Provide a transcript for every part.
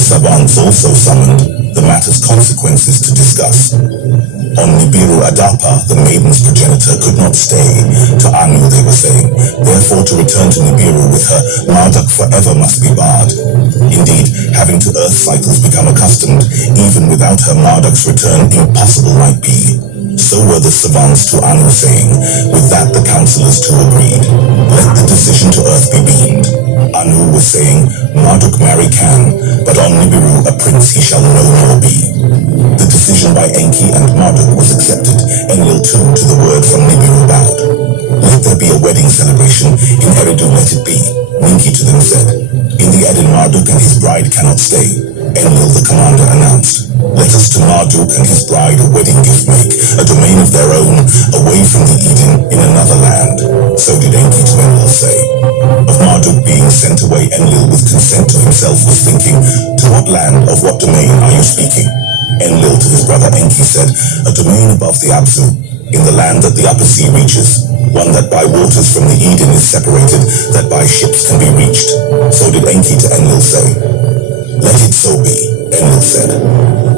savants also summoned, the matter's consequences to discuss. On Nibiru Adapa, the maiden's progenitor could not stay to Anu, they were saying. Therefore, to return to Nibiru with her, Marduk forever must be barred. Indeed, having to earth cycles become accustomed, even without her, Marduk's return impossible might be. So were the savants to Anu saying. With that the councillors too agreed. Let the decision to earth be beamed. Anu was saying, Marduk marry can, but on Nibiru a prince he shall no more be. The decision by Enki and Marduk was accepted. Enlil too to the word from Nibiru bowed. Let there be a wedding celebration, in Eridu let it be. Ninki to them said. In the Eden Marduk and his bride cannot stay. Enlil the commander announced. Let us to Marduk and his bride a wedding gift make, a domain of their own, away from the Eden in another land. So did Enki to Enlil say. Of Marduk being sent away, Enlil with consent to himself was thinking, to what land, of what domain are you speaking? Enlil to his brother Enki said, a domain above the Abzu, in the land that the upper sea reaches, one that by waters from the Eden is separated, that by ships can be reached. So did Enki to Enlil say. Let it so be, Enlil said.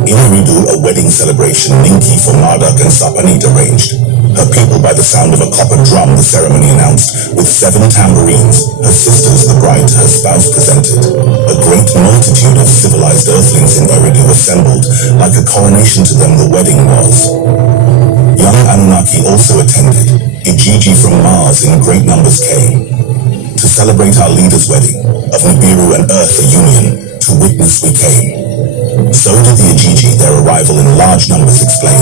In Eridu, a wedding celebration Ninki for Marduk and Sapanit arranged. Her people by the sound of a copper drum the ceremony announced, with 7 tambourines, her sisters the bride to her spouse presented. A great multitude of civilized earthlings in Eridu assembled, like a coronation to them the wedding was. Young Anunnaki also attended. Igigi from Mars in great numbers came. To celebrate our leader's wedding, of Nibiru and Earth a union, to witness we came. So did the Igigi their arrival in large numbers explain.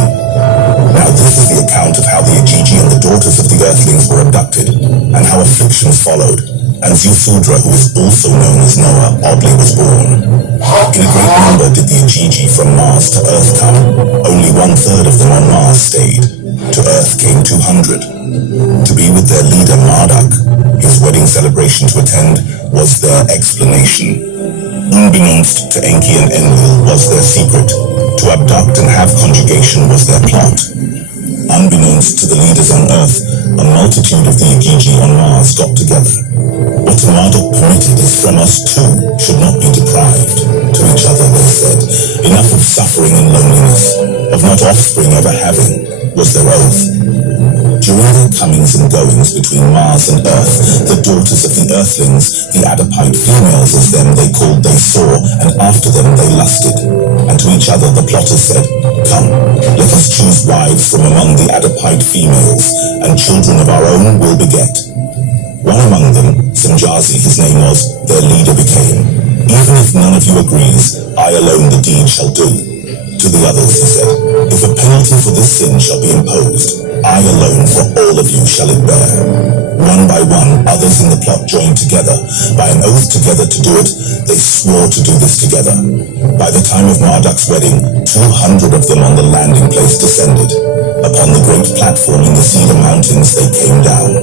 Now this is the account of how the Igigi and the daughters of the Earthlings were abducted, and how afflictions followed, and Zeusudra, who is also known as Noah, oddly was born. In a great number did the Igigi from Mars to Earth come. Only 1/3 of them on Mars stayed. To Earth came 200. To be with their leader Marduk, his wedding celebration to attend, was their explanation. Unbeknownst to Enki and Enlil was their secret. To abduct and have conjugation was their plot. Unbeknownst to the leaders on Earth, a multitude of the Igigi on Mars got together. What Marduk permitted is from us too, should not be deprived. To each other they said, enough of suffering and loneliness, of not offspring ever having, was their oath. During their comings and goings between Mars and Earth, the daughters of the Earthlings, the Adapite females as them they called they saw, and after them they lusted. And to each other the plotters said, come, let us choose wives from among the Adapite females, and children of our own will beget. One among them, Sanjazi his name was, their leader became. Even if none of you agrees, I alone the deed shall do. To the others he said, if a penalty for this sin shall be imposed, I alone for all of you shall it bear. One by one, others in the plot joined together. By an oath together to do it, they swore to do this together. By the time of Marduk's wedding, 200 of them on the landing place descended. Upon the great platform in the Cedar Mountains they came down.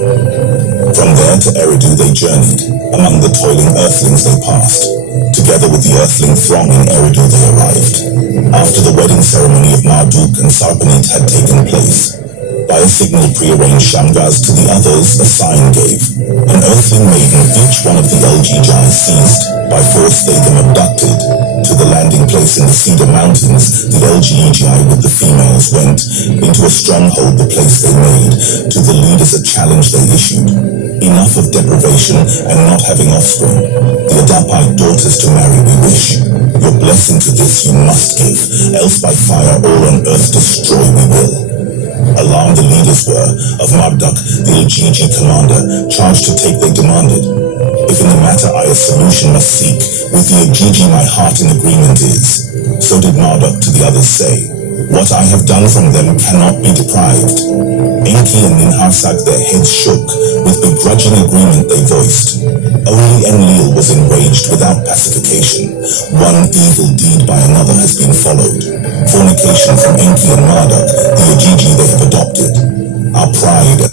From there to Eridu they journeyed. Among the toiling earthlings they passed. Together with the earthling throng in Eridu they arrived. After the wedding ceremony of Marduk and Sarpanit had taken place, by a signal prearranged, Shamgaz to the others a sign gave. An earthling maiden each one of the Elgigi seized. By force they them abducted. To the landing place in the Cedar Mountains, the Elgigi with the females went. Into a stronghold the place they made. To the leaders a challenge they issued. Enough of deprivation and not having offspring. The Adapite daughters to marry we wish. Your blessing to this you must give, else by fire all on earth destroy we will. Alarmed the leaders were, of Marduk, the Igigi commander, charged to take they demanded. If in the matter I a solution must seek, with the Igigi my heart in agreement is. So did Marduk to the others say, what I have done from them cannot be deprived. Enki and Ninhursag their heads shook, with begrudging agreement they voiced. Only Enlil was enraged without pacification. One evil deed by another has been followed. Fornication from Enki and Marduk, the Igigi they have adopted. Our pride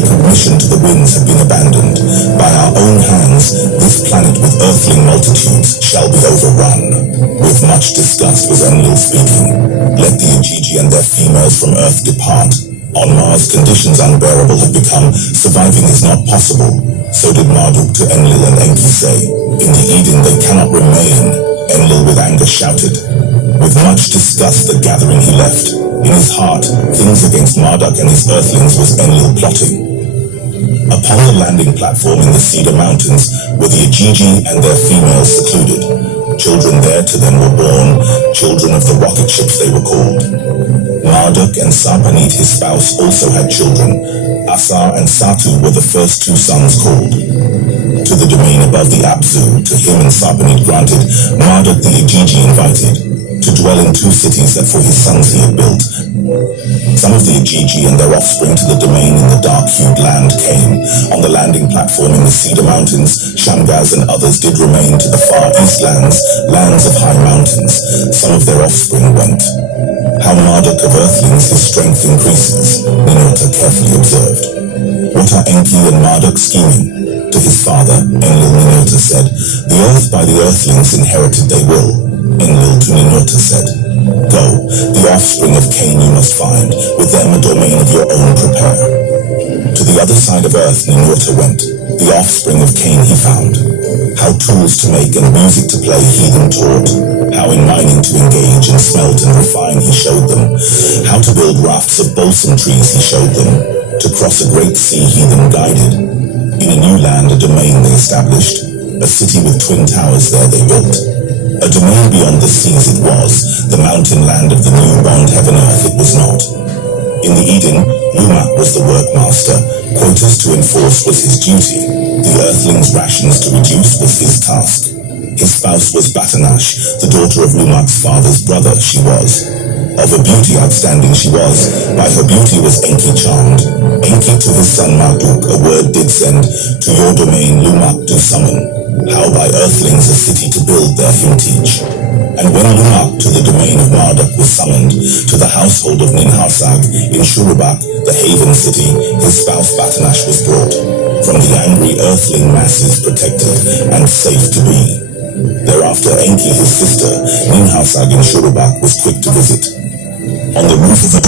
sacred mission to the winds had been abandoned. By our own hands, this planet with earthling multitudes shall be overrun. With much disgust was Enlil speaking. Let the Igigi and their females from Earth depart. On Mars, conditions unbearable have become. Surviving is not possible. So did Marduk to Enlil and Enki say. In the Eden they cannot remain. Enlil with anger shouted. With much disgust the gathering he left. In his heart, things against Marduk and his earthlings was Enlil plotting. Upon the landing platform in the Cedar Mountains were the Igigi and their females secluded. Children there to them were born, children of the rocket ships they were called. Marduk and Sarpanit his spouse also had children. Asar and Satu were the first two sons called. To the domain above the Abzu, to him and Sarpanit granted, Marduk the Igigi invited, to dwell in two cities that for his sons he had built. Some of the Igigi and their offspring to the domain in the dark-hued land came. On the landing platform in the Cedar Mountains, Shamgaz and others did remain to the far east lands, lands of high mountains. Some of their offspring went. How Marduk of earthlings his strength increases, Ninurta carefully observed. What are Enki and Marduk scheming? To his father, Enlil Ninurta said, the earth by the earthlings inherited they will. Enlil to Ninurta said, go, the offspring of Cain you must find, with them a domain of your own prepare. To the other side of earth Ninurta went, the offspring of Cain he found. How tools to make and music to play he them taught. How in mining to engage and smelt and refine he showed them. How to build rafts of balsam trees he showed them. To cross a great sea he them guided. In a new land a domain they established. A city with twin towers there they built. A domain beyond the seas it was, the mountain land of the new bond heaven earth it was not. In the Eden, Lumak was the workmaster, quotas to enforce was his duty, the earthlings' rations to reduce was his task. His spouse was Batanash, the daughter of Lumak's father's brother she was. Of a beauty outstanding she was, by her beauty was Enki charmed. Enki to his son Marduk a word did send, to your domain Lumak do summon. How by earthlings a city to build there him teach. And when Lumak to the domain of Marduk was summoned, to the household of Ninharsag in Shurubak, the haven city, his spouse Batanash was brought, from the angry earthling masses protected and safe to be. Thereafter Enki his sister, Ninharsag in Shurubak was quick to visit. On the roof of the